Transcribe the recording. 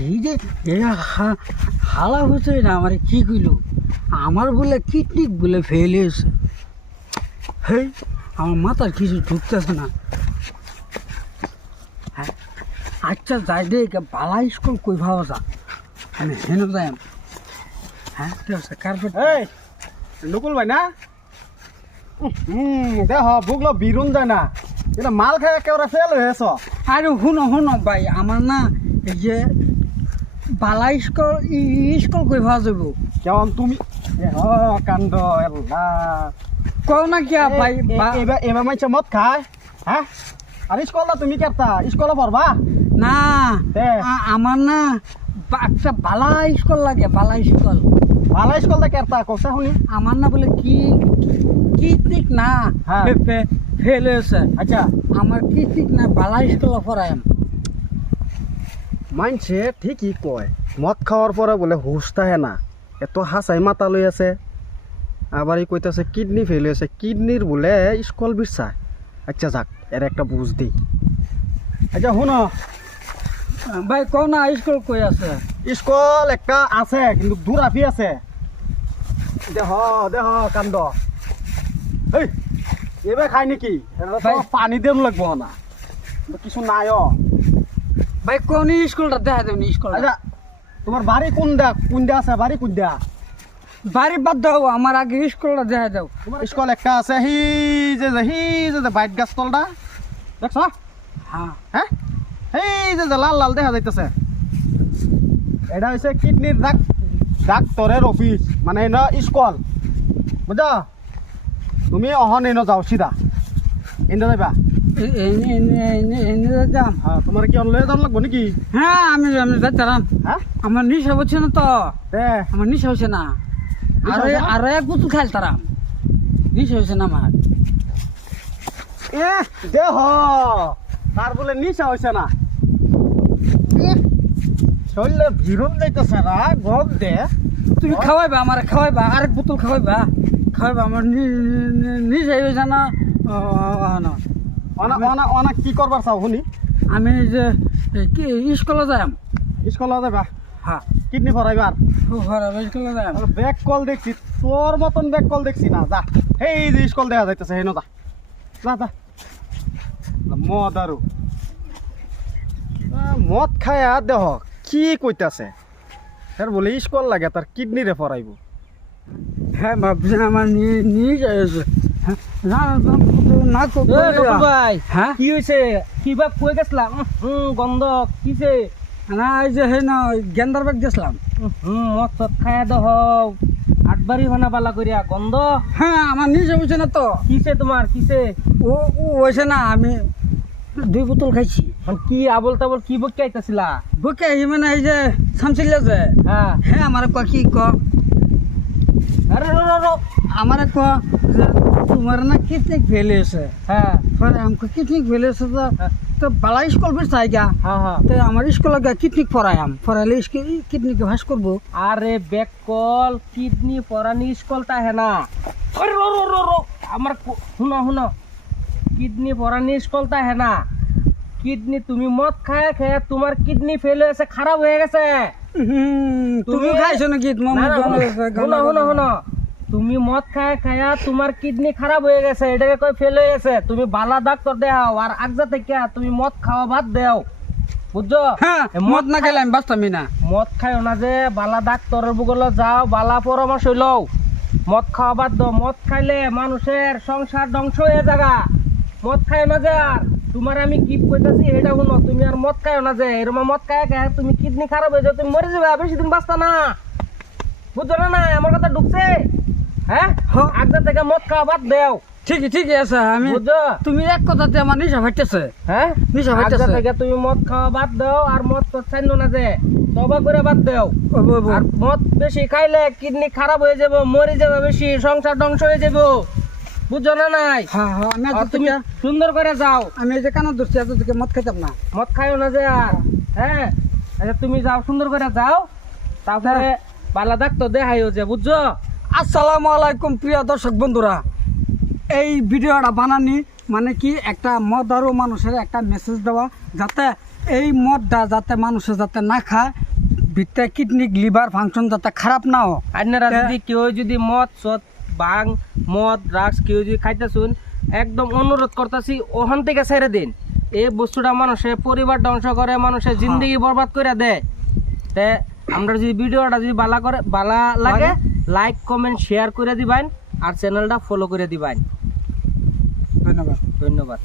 কি যে হালা হচ্ছে না আমার কি কইল আমার বলে কিডনি বলে ফেল হয়েছে। হেই আমার মাথার কিছু ঢুকতেছে না। হ্যাঁ আচ্ছা যাই দে বালা স্কুল কই ভাবা যা আমি হেন যাই। হ্যাঁ ঠিক আছে কার্পেট এই নকুল ভাই না দেখ বুকলো বিরুন যায় না এটা মাল খাই একেবারে ফেল হয়েছ। আরে শুনো শুনো ভাই আমার না এই যে বালা স্কুল স্কুল কই ভাবা যাব কেমন তুমি কাণ্ড কও না কি ভাই এবার এবার মাইছে মদ খায়। হ্যাঁ আর স্কুল তুমি কেতা স্কুলে পড়বা না দে। আমার না একটা বালা স্কুল লাগে বালা স্কুল। ভালো স্কুল কেতা কষা শুনি আমার না বলে কি ঠিক না হ্যাঁ। ফেল হয়েছে। আচ্ছা আমার কি ঠিক না বালা স্কুল পড়ায় মানছে ঠিকই কয় মদ খাওয়ার পরে বলে হুশ থাকে না এত হাসাই মাথা লই আছে। আবার ই কইতাছে কিডনি ফেল হয়েছে কিডনির বলে স্কুল বিরসা। আচ্ছা যাক এর একটা বুঝ দিই। আচ্ছা শুনো ভাই কও না স্কুল কই আছে। স্কুল একটা আছে কিন্তু দূর আফি আছে। দেহ দেহ কান্দ এই এবার খাই নাকি ভাই। পানি দেন লাগবো না কিছু নাই। ভাই কোন স্কুলটা দেখা দেবেন স্কুল। আচ্ছা তোমার বাড়ি কোনটা আছে বাড়ি কোনটা বাড়ি বাদ দাও আমার আগে স্কুলটা দেখা দাও। স্কুল একটা আছে হি যে বাইট গাছ তলটা দেখছ হ্যাঁ হ্যাঁ এই যে লাল লাল দেখা যাইতেছে এটা হচ্ছে কিডনির ডাক্তরের অফিস মানে না স্কুল বুঝা। তুমি অহন এনে যাও সিধা এনে যাইবা। এনে যাম। হ্যাঁ তোমার কি অনলাইনে যাওয়া লাগবো নাকি। হ্যাঁ আমি যাইতাম। হ্যাঁ আমার নিশা হচ্ছে না তো দে আমার নিশা হচ্ছে না। নিশা হচ্ছে না? আর এক বোতল খাইল তারাম নিশা হচ্ছে না আমার। দেহ তার বলে নিশা হয়েছে না শরীরে ভিরন যাইতেছে না গরম দে। তুমি খাওয়াইবা আমার খাওয়াইবা আরেক বোতল খাওয়াইবা আমার নিশা হয়েছে না। না অনেক কি করবার চাও শুনি আমি যে কি স্কুলে যাম। স্কুলে যাবা হ্যাঁ কিডনি ভরাইবার স্কুলে যাম। ব্যাক কল দেখছি তোর মতন ব্যাক কল দেখছি না যা এই যে স্কুল দেখা যাইতেছে হেন যা যা যা মদ আরো মদ খায় আর দেহ কি কইতাছে তার বলে স্কুল লাগে তার কিডনি রে ফরাইব। হ্যাঁ ভাবছি আমার নিশা হয়েছে। না ভাই হ্যাঁ কি হয়েছে কি বা কই গেছিলাম গন্ধ কিছে না এই যে হে না গেন্দার ব্যাগ গেছিলাম। মদ সদ খায়া দহ আটবারই হনা বালা করিয়া গন্ধ হ্যাঁ আমার নিশা হয়েছে না তো কিছে তোমার কিছে ও হয়েছে না আমি 2 বোতল খাইছি। কি আবল তাবল কি বকে আইতাছিলা বুকে মানে এই যে শামসিল্লা যে হ্যাঁ হ্যাঁ আমার কি আরে রো রো রো আমার যে তোমার না কিডনি ফেল হয়েছে। হ্যাঁ পরে আমাকে কিডনি ফেল হয়েছে তো বালা স্কুল বেশ চাই গা হ্যাঁ হ্যাঁ তো আমার স্কুলে গা কিডনি পড়াইম পড়াইলে কিডনিকে ভাস করবো। আরে বেকল কিডনি পরানি স্কলটা হে না আরে রো রো রো রো আমার শুনো শুনো কিডনি পরানি স্কলটা হে না কিডনি তুমি মদ খায় খায় তোমার কিডনি ফেল হয়েছে খারাপ হয়ে গেছে। তুমি খাইছো নাকি তোমার না, না, মুখ বন্ধ শুনো, হয়েছে, শুনো শুনো শুনো তুমি মদ খায় খায়া তোমার কিডনি খারাপ হয়ে গেছে এটাকে কই ফেল হয়ে গেছে তুমি বালা ডাক্তার দেখাও আর আগজা থেকে তুমি মদ খাওয়া বাদ দেও বুঝছো। হ্যাঁ এ মদ না খেলে আমি বাঁচতামই না। মদ খাইও না যে বালা ডাক্তারের বুগলে যাও বালা পরামর্শ লও মদ খাওয়া বাদ দাও মদ খাইলে মানুষের সংসার ধ্বংস হয়ে যাগা মদ খাইও না যে আর তোমার আমি কি কইতাছি এটা শুনো তুমি আর মদ খাইও না যে এরকম মদ খায় খায় তুমি কিডনি খারাপ হয়ে যাও তুমি মরে যাবে বেশি দিন বাঁচতা না বুঝছো না না আমার কথা ঢুকছে। হ্যাঁ আগজা থেকে মদ খাওয়া বাদ দেও ঠিকই আছে আমি বুঝছো। তুমি এক কথাতে আমার নিশা ভাইতেছে হ্যাঁ নিশা আগজা ভাইতেছে। থেকে তুমি মদ খাওয়া বাদ দাও আর মদ তো চাইনো না যে তবা করে বাদ দাও। আর মদ বেশি খাইলে কিডনি খারাপ হয়ে যাবে মরে যাবে বেশি সংসার ধ্বংস হয়ে যাবে বুঝছো না নাই। হ্যাঁ হ্যাঁ আমি আর তুমি সুন্দর করে যাও আমি এই যে কানা ধরছি এত থেকে মদ খাইতাম না। মদ খাইও না যে আর হ্যাঁ আচ্ছা তুমি যাও সুন্দর করে যাও তারপরে বালা ডাক্তার দেখাইও যে বুঝছো। আসসালামু আলাইকুম প্রিয় দর্শক বন্ধুরা, এই ভিডিওটা বানানি মানে কি একটা মদ আরও মানুষের একটা মেসেজ দেওয়া যাতে এই মদটা যাতে মানুষে যাতে না খায় ভিতরে কিডনি লিভার ফাংশন যাতে খারাপ না হোক। আপনারা যদি কেউ যদি মদ সদ ভাং মদ ড্রাগস কেউ যদি খাইতেছুন একদম অনুরোধ করতেছি ওখান থেকে ছেড়ে দিন। এই বস্তুটা মানুষের পরিবার ধ্বংস করে, মানুষের জিন্দগি বরবাদ করে দেয়। তে আমরা যদি ভিডিওটা যদি বালা লাগে লাইক কমেন্ট শেয়ার করে দিবেন আর চ্যানেলটা ফলো করে দিবেন। ধন্যবাদ। ধন্যবাদ।